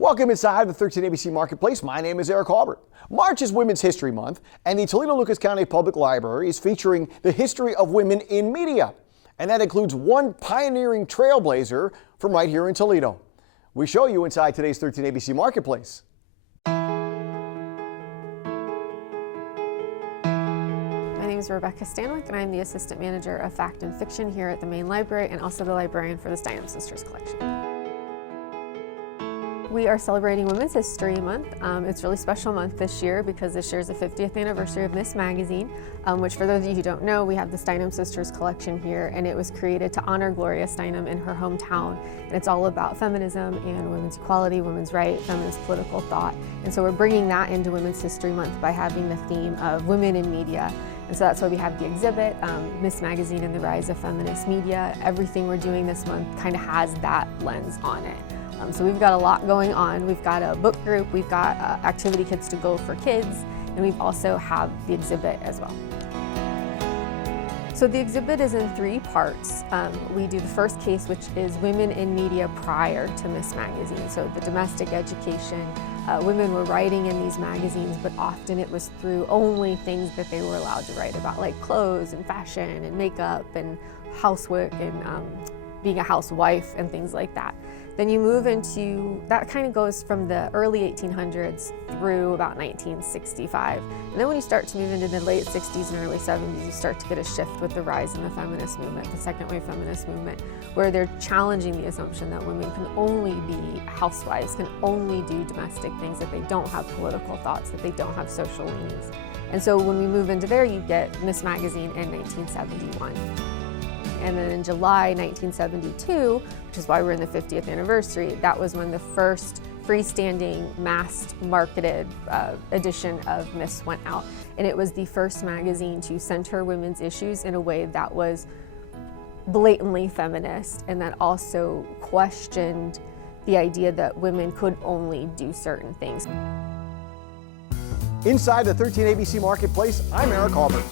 Welcome inside the 13 ABC Marketplace. My name is Eric Halbert. March is Women's History Month, and the Toledo Lucas County Public Library is featuring the history of women in media. And that includes one pioneering trailblazer from right here in Toledo. We show you inside today's 13 ABC Marketplace. My name is Rebecca Stanwyck, and I'm the Assistant Manager of Fact and Fiction here at the main library and also the librarian for the Steinem Sisters collection. We are celebrating Women's History Month. It's a really special month this year because this year is the 50th anniversary of Miss Magazine, which for those of you who don't know, we have the Steinem Sisters collection here, and it was created to honor Gloria Steinem in her hometown. And it's all about feminism and women's equality, women's right, feminist political thought. And so we're bringing that into Women's History Month by having the theme of women in media. And so that's why we have the exhibit, Miss Magazine and the Rise of Feminist Media. Everything we're doing this month kind of has that lens on it. So we've got a lot going on. We've got a book group, we've got activity kits to go for kids, and we also have the exhibit as well. So the exhibit is in 3 parts. We do the first case, which is women in media prior to Miss Magazine. So the domestic education, women were writing in these magazines, but often it was through only things that they were allowed to write about, like clothes and fashion and makeup and housework and being a housewife and things like that. Then you move into, that kind of goes from the early 1800s through about 1965. And then when you start to move into the late 60s and early 70s, you start to get a shift with the rise in the feminist movement, the second wave feminist movement, where they're challenging the assumption that women can only be housewives, can only do domestic things, that they don't have political thoughts, that they don't have social leanings. And so when we move into there, you get Miss Magazine in 1971. And then in July 1972, which is why we're in the 50th anniversary, that was when the first freestanding, mass-marketed edition of Miss went out. And it was the first magazine to center women's issues in a way that was blatantly feminist and that also questioned the idea that women could only do certain things. Inside the 13 ABC Marketplace, I'm Eric Halbert.